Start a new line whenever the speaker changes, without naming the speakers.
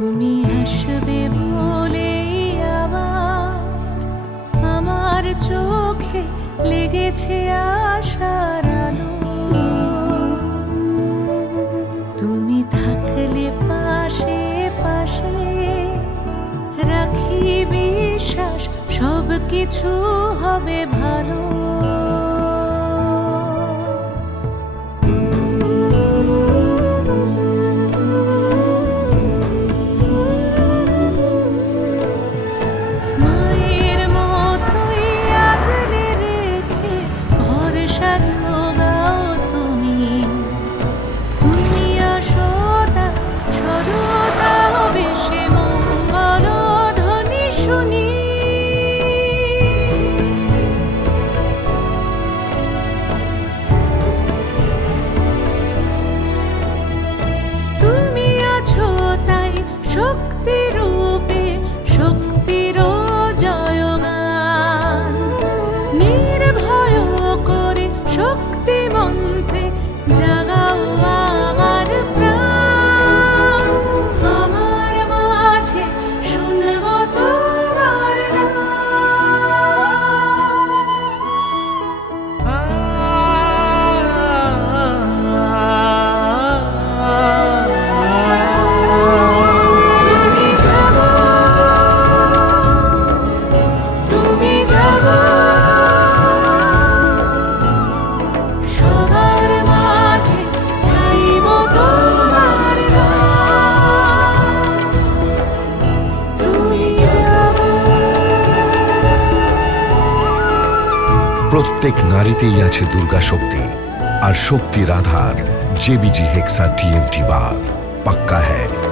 তুমি আসবে বলে আমার চোখে লেগেছে আশার আলো। তুমি থাকলে পাশে পাশে রাখি বিশ্বাস সব কিছু হবে ভালো।
প্রত্যেক নারীতেই আছে দুর্গা শক্তি আর শক্তির আধার জেবিজি হেক্সা টিএমটি বার পাক্কা হ্যায়।